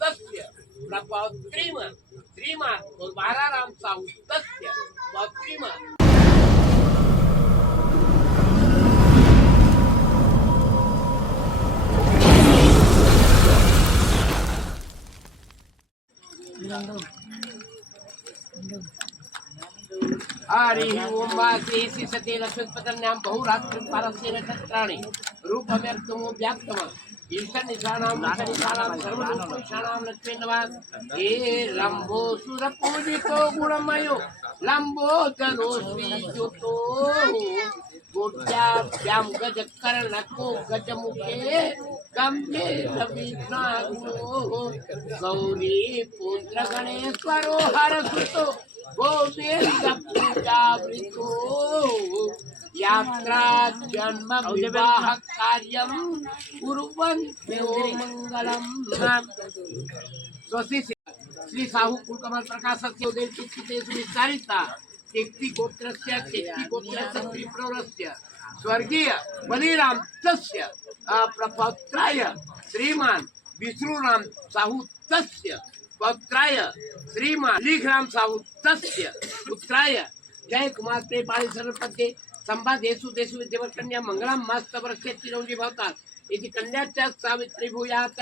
तस्य प्रपौत्रीम श्रीमान और 12 राम साहू तस्य पौत्रीम हरि ओम वासी सते लक्ष्मीपतन्याम बहुरात्र पारस्य नक्षत्राणि रूपमेत्तमो व्याप्तम ईशन निशानाम सर्वदुःखनिशानाम लक्ष्मी नमः हे लंबो सुर पूजितो गुणमयो लंबो जनो श्रीयुतो गोट्याभ्याम गज कर्णको गजमुखे गम्भे रविनागो गौरी पुत्र गणेश्वरो हरसुतो गोविंद पूजावृतो यात्रा जन्म विवाह कार्यम कुर्वन्त्यो मंगलम स्वस्ति श्री साहू कुलकमल प्रकाशस्य उदयचित्तेषु विस्तारिता केक्ति गोत्रस्य त्रिपुरस्य स्वर्गीय बलिराम तस्य प्रपौत्राय श्रीमान विष्णुराम साहू तस्य पौत्राय श्रीमान लिखराम साहू तस्य पुत्राय जय कुमार प्रेपाळी सरपते संवादेषु देशु विद्यवर कन्या मंगलम मस्तवरस्य चिरंजी भवतात इति कन्याच्या सावित्री भूयात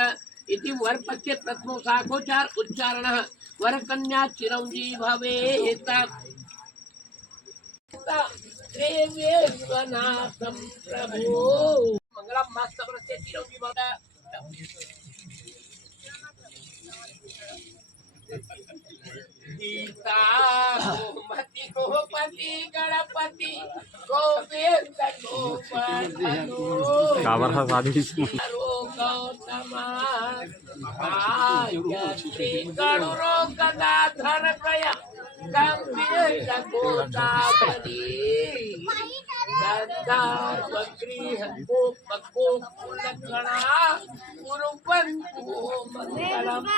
इति वरपक्षे प्रथमो साखोचार उच्चारणः वरकन्या चिरंजी भवेत् देवेश्वनाथं प्रभो मंगलम मस्तवरस्य चिरंजी भवतात गीता गोमती गोपति गणपति गोविंद गोवर्धनो गौतमा गणुरो गदाधर गया गंभीर गोदावरी गंधर्व गृह गोप गोकुल गणा कुरुवन्तु मंगलम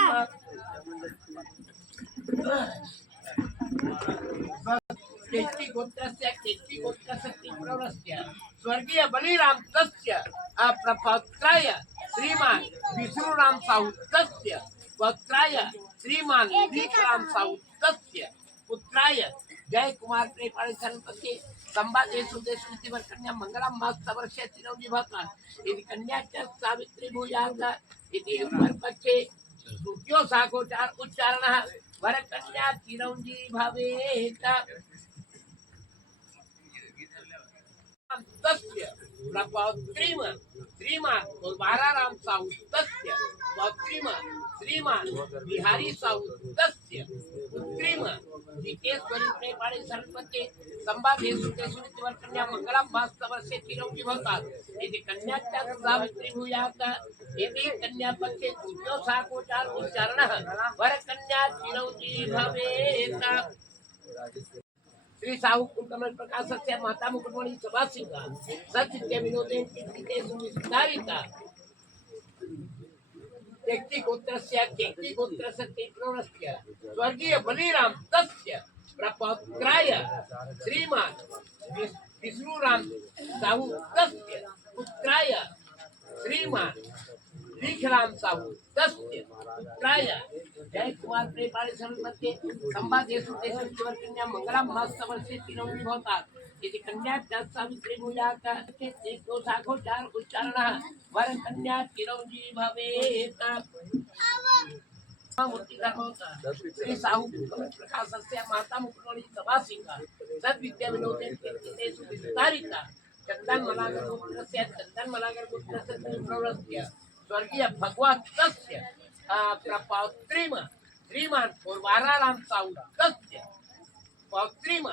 केष्टि गोत्रस्य त्रिपुरस्य स्वर्गीय बलिराम तस्य प्रपौत्राय श्रीमान विष्णुराम साहू तस्य पौत्राय श्रीमान लिखराम साहू तस्य पुत्राय जय कुमार प्रेपाळी सरपते संवादेषु देशु विद्यवर कन्या मंगलम मस्तवर्षे चिरंजी भवतात इति कन्याच्या सावित्री भूयात इति वरपक्षे तृतीयो साखोचार उच्चारणः वरकन्या चिरंजी भवेत् तस्य प्रपौत्रीम श्रीमान और 12 राम साहू तस्य पौत्रीम श्रीमान बिहारी साहू तस्य पुत्रीम जितेश्वरी प्रेपाळी सरपते संवादेषु देशु विद्यवर कन्या मंगलम मस्तवर्षे चिरंजी भवतात इति कन्याच्या सावित्री भूयात इति कन्यापक्षे तृतीयो साखोचार उच्चारणः वरकन्या चिरंजी भवेत् श्री साहू कुलकमल प्रकाशस्य माता मुकुटमणि सभासिका सत्य विनोदेन कीर्तितेषु विस्तारिता केक्ति गोत्रस्य त्रिपुरस्य स्वर्गीय बलिराम तस्य प्रपौत्राय श्रीमान विष्णुराम साहू तस्य पुत्राय श्रीमान लिखराम साहू तस्य पुत्राय जय कुमार प्रेपाळी सरपते संवादेषु देशु विद्यवर कन्या मंगलम मस्तवर्षे चिरंजी भवतात इति कन्याच्या सावित्री भूयात तृतीयो साखोचार उच्चारणः वरकन्या चिरंजी भवेत् मूर्ति धर्मवता श्री साहू प्रकाशस्य माता मुकुटमणि सभासिका सद्विद्या विनोदेन कीर्तितेषु विस्तारिता चंदन मलागर गोत्रस्य त्रिपुरस्य स्वर्गीय भगवान तस्य प्रपौत्रीम श्रीमान और 12 राम साहू तस्य पौत्रीम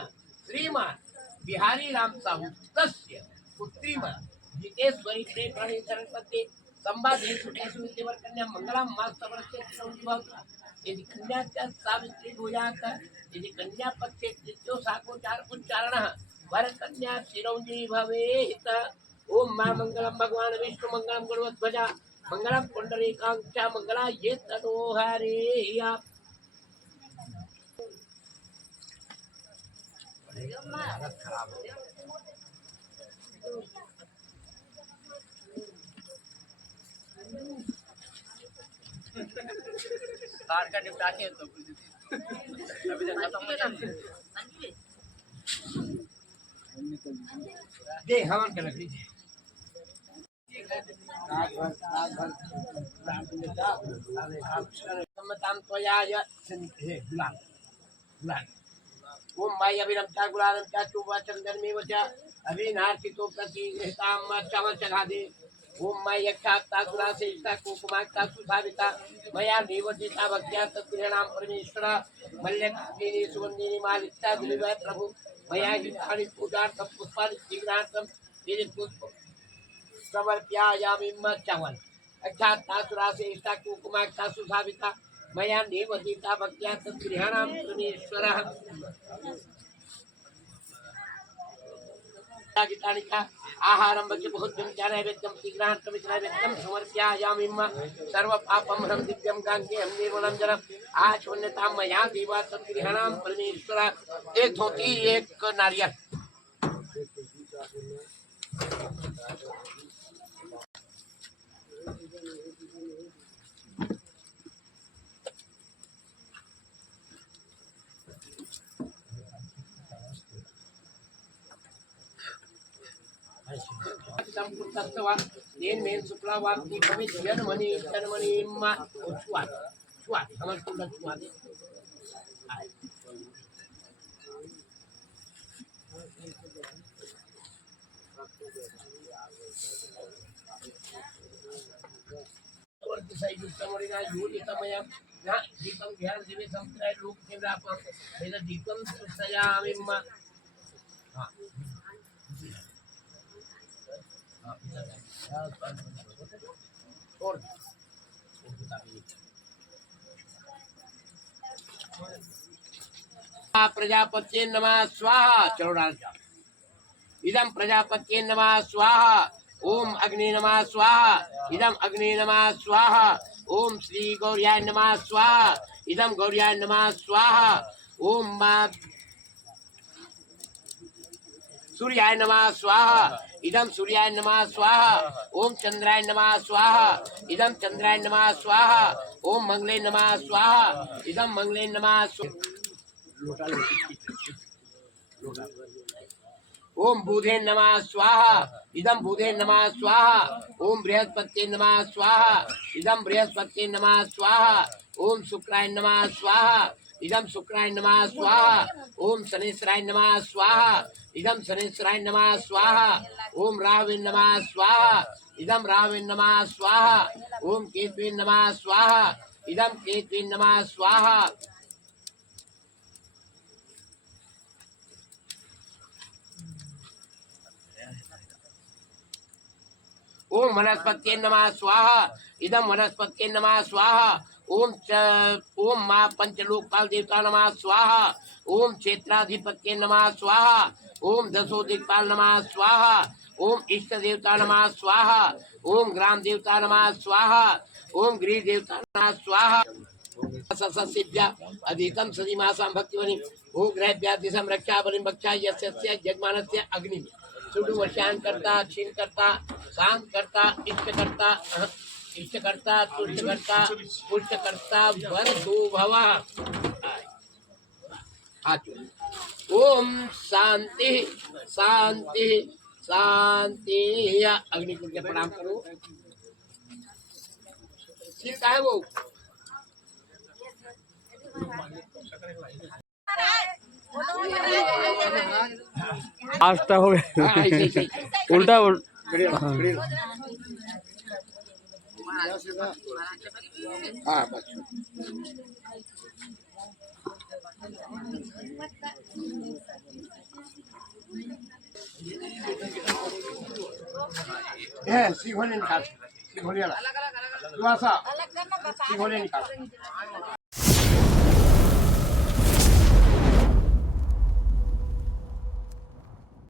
श्रीमान बिहारी राम साहू तस्य पुत्रीम जितेश्वरी प्रेपाळी सरपते संवादेषु देशु विद्यवर कन्या मंगलम मस्तवर्षे चिरंजी भवतात इति कन्याच्या सावित्री भूयात इति कन्यापक्षे तृतीयो साखोचार उच्चारणः वरकन्या चिरंजी भवेत् ओम मा मंगलम भगवान विष्णु मंगलम गणवध्वजा मंगलम पुंडरीकांक्षा मंगला ये तनोहरे कार का निपटा के तो अभी तक खत्म हो जाए दे हवन कर लीजिए सम्मतां त्वयाय सन्निधे गुलाम गुलाम ओम माय अभिरमता गुलाम चा चुवा चंदनमेव च अभिनार्थितो प्रतिगृहीतां चमल चघादे ओम माय यक्षात्ता गुलासेष्टा कुकुमाक्ता सुधाविता मया निवर्तिता भक्त्या तत्प्रियणां परमेश्वर मल्यक्ष्मीनि सुवन्दिनी मालिक्ता गुलिवै प्रभु मया युद्धानि पूजार्थं पुष्पाणि तीर्थार्थं तेरे पुष्प समर्प्यायामि चवल अक्षात्ता सुरासेष्टा कुकुमाक्ता सुधाविता मया निवर्तिता भक्त्या तत्प्रियणां परमेश्वरः गीतानिका आहारं भक्ष्य बहुद्यं च नैवेद्यं शीघ्रार्थमित्रैवेद्यं समर्प्यायामि सर्व पापमहं दिव्यं गाङ्गेयं निर्मलं जलम् आचमन्यतां मया देवा तद्गृहाणां परमेश्वर एक धोती एक नारियल Then men supla wapti kami Germany ma chuat chuat हमर कुंडा chuat और दिसाई जुटा मरिना युली तमया ना दीपम ध्यान दिवे संप्राय रूप केवला पर मेरा दीपम सयामि मा हां और प्रजापत्ये नमः स्वाहा चलो डाल जाओ इदम प्रजापत्ये नमः स्वाहा ओम अग्नि नमः स्वाहा इदम अग्नि नमः स्वाहा ओम श्री गौर्याय नमः स्वाहा इदम गौर्याय नमः स्वाहा ओम सूर्याय नमः स्वाहा इदम सूर्याय नमः स्वाहा ओम चंद्राय नमः स्वाहा इदम चंद्राय नमः स्वाहा ओम मंगले नमः स्वाहा इदम मंगले नमः ओम बुधे नमः स्वाहा इदम बुधे नमः स्वाहा ओम बृहस्पति नमः स्वाहा इदम बृहस्पति नमः स्वाहा ओम शुक्राय नमः स्वाहा इदम शुक्राय नमः स्वाहा ओम शनेश्वराय नमः स्वाहा इदम शनेश्वराय नमः स्वाहा ओम राहवे नमः स्वाहा इदम राहवे नमः स्वाहा ओम केतवे नमः स्वाहा इदम केतवे नमः स्वाहा ओम वनस्पत्ये नमः स्वाहा इदम वनस्पत्ये नमः स्वाहा ओम मां पंचलोकपाल देवता नमः स्वाहा ओम क्षेत्राधिपत्ये नमः स्वाहा ओम दशो दिक्पाल नमः स्वाहा ओम इष्ट देवता नमः स्वाहा ओम ग्राम देवता नमः स्वाहा ओम गृह देवता नमः स्वाहा सस्यभ्य अधीतम सदिमासां भक्तिवनि भू ग्रहभ्यादिशं रक्षाबलिं भक्षा यस्य यजमानस्य अग्नि सुडु वशान करता क्षीण करता शांत करता इष्ट करता तुष्ट करता पुष्ट करता वर दो भवा ओम शांति शांति शांति अग्नि को प्रणाम करो ठीक है वो आस्था हो गया उल्टा हाँ बस सिंघोले निकाल सिंघोले निकाल